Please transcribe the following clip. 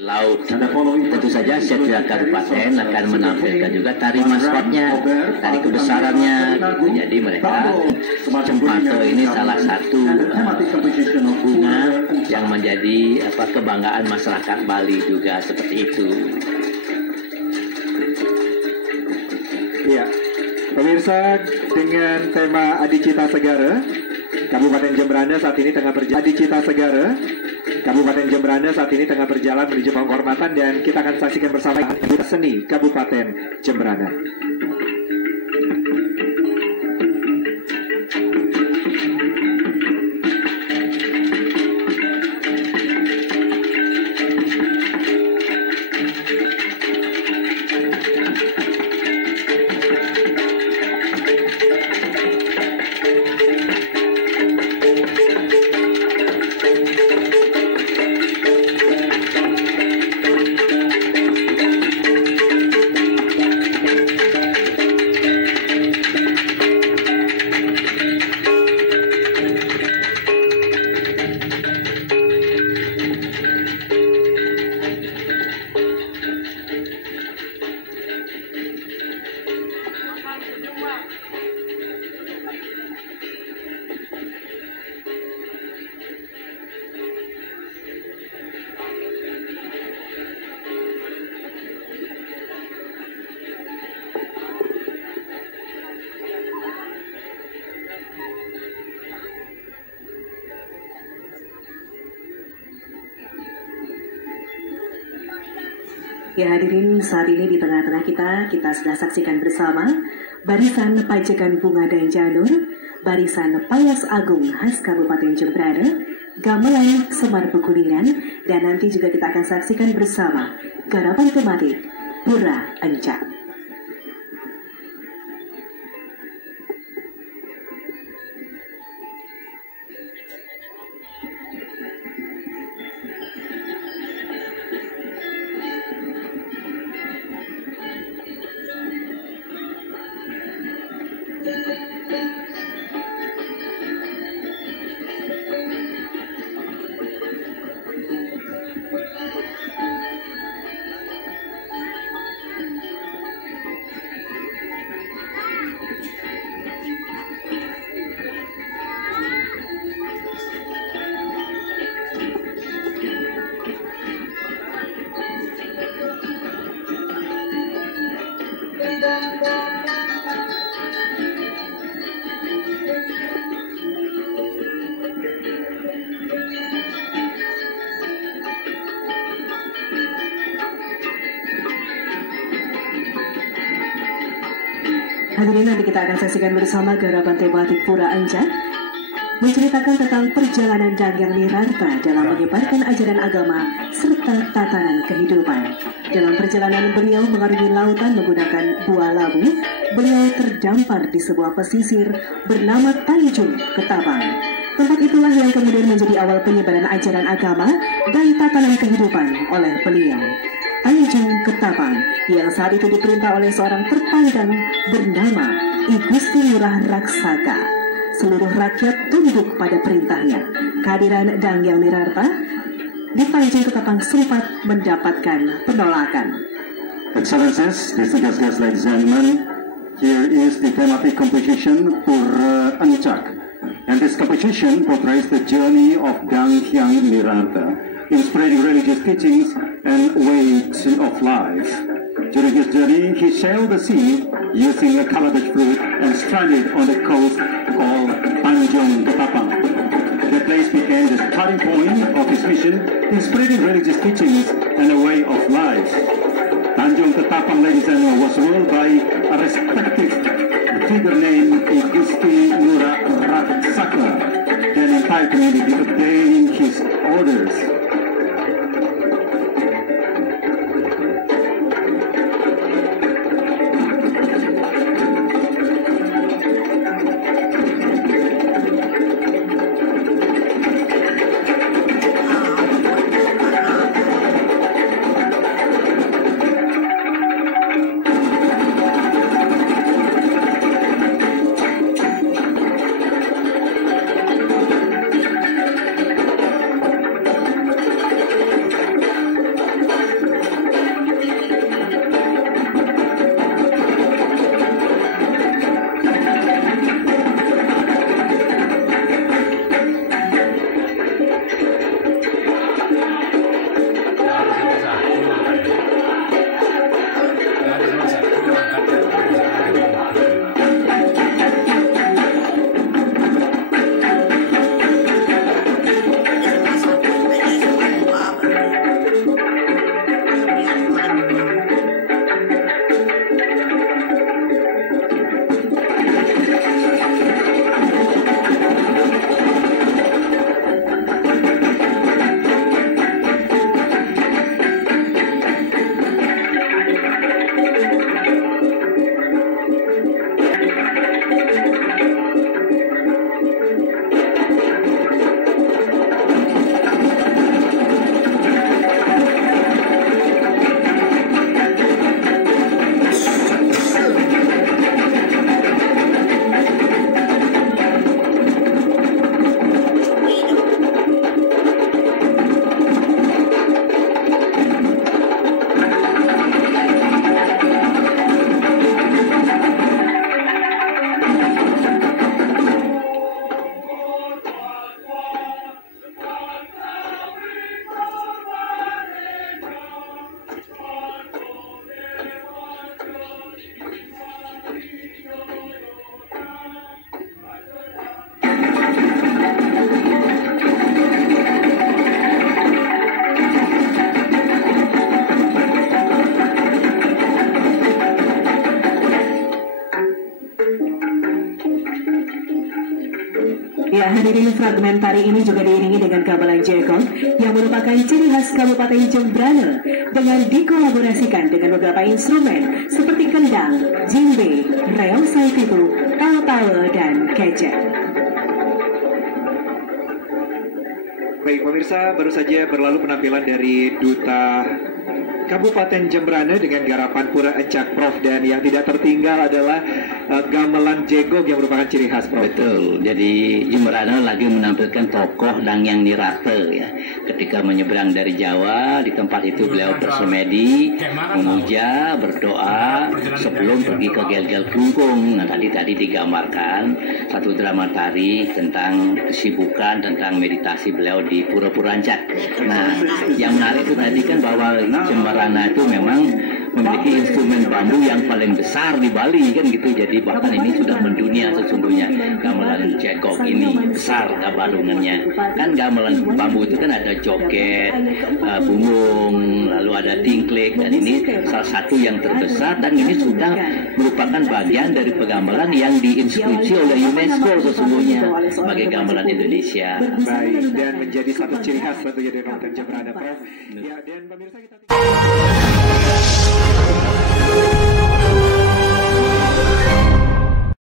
Laut. Tentu saja setiap kabupaten akan menampilkan juga tari maskotnya, tari kebesarannya. Jadi mereka Cempaka ini salah satu bunga yang menjadi kebanggaan masyarakat Bali juga seperti itu. Iya, pemirsa, dengan tema Adicita Segara, Kabupaten Jemberana saat ini tengah berjalan. Adicita Segara, Kabupaten Jemberana saat ini tengah berjalan menuju penghormatan dan kita akan saksikan bersama seni Kabupaten Jemberana. Ya hadirin, saat ini di tengah-tengah kita sudah saksikan bersama barisan Pajekan Bunga dan Janur, barisan Payas Agung khas Kabupaten Jemberana, gamelan Semar Bekuningan, dan nanti juga kita akan saksikan bersama garapan tematik Pura Encak. Hadirin, nanti kita akan saksikan bersama garapan tematik Pura Encak menceritakan tentang perjalanan Dangyan Nirarta dalam menyebarkan ajaran agama serta tatanan kehidupan. Dalam perjalanan beliau mengarungi lautan menggunakan buah labu, beliau terdampar di sebuah pesisir bernama Tanjung Ketapang. Tempat itulah yang kemudian menjadi awal penyebaran ajaran agama dan tatanan kehidupan oleh beliau. Tanjung Ketapang yang saat itu diperintah oleh seorang terpandang bernama I Gusti Ngurah Raksaka. Seluruh rakyat tunduk pada perintahnya. Kehadiran Dangyan Nirarta di Tanjung Ketapang sempat mendapatkan penolakan. Excellencies, distinguished guests, ladies and gentlemen, here is the thematic composition Pura Encak, and this composition portrays the journey of Dangyan Nirarta in spreading religious teachings and ways of life. During his journey, he sailed the sea using a calabash fruit and stranded on the coast called Tanjung Ketapang. The place became the starting point of his mission in spreading religious teachings and a way of life. Tanjung Ketapang, ladies and gentlemen, was ruled by a respected figure named I Gusti Ngurah Raksaka. The entire community obeying his orders. Instrumen tari ini juga diiringi dengan gamelan jegong yang merupakan ciri khas Kabupaten Jembrana dengan dikolaborasikan dengan beberapa instrumen seperti kendang, jimbe, reog saititu, tawa-tawa, dan kecek. Baik pemirsa, baru saja berlalu penampilan dari Duta Kabupaten Jembrana dengan garapan Pura Encak Prof, dan yang tidak tertinggal adalah gamelan jegog yang merupakan ciri khas Prof. Betul, jadi Jembrana lagi menampilkan tokoh Dangyang Nirate ya. Ketika menyeberang dari Jawa, di tempat itu beliau bersemedi, memuja, berdoa sebelum pergi ke Gel-Gel Klungkung. Nah tadi digambarkan satu drama tari tentang kesibukan, tentang meditasi beliau di Pura-Pura Encak. Nah yang menarik itu tadi kan bahwa Jembrana itu memang memiliki instrumen bambu yang paling besar di Bali kan gitu. Jadi bahkan ini sudah mendunia sesungguhnya gamelan jegog ini besar balungannya. Kan gamelan bambu itu kan ada joget, bungung, lalu ada tingklik, dan ini salah satu yang terbesar, dan ini sudah merupakan bagian dari pegamelan yang diinskripsi oleh UNESCO sesungguhnya sebagai gamelan Indonesia. Baik, dan menjadi satu ciri khas tentunya dari Kabupaten Jembrana Prof. Ya, dan pemirsa kita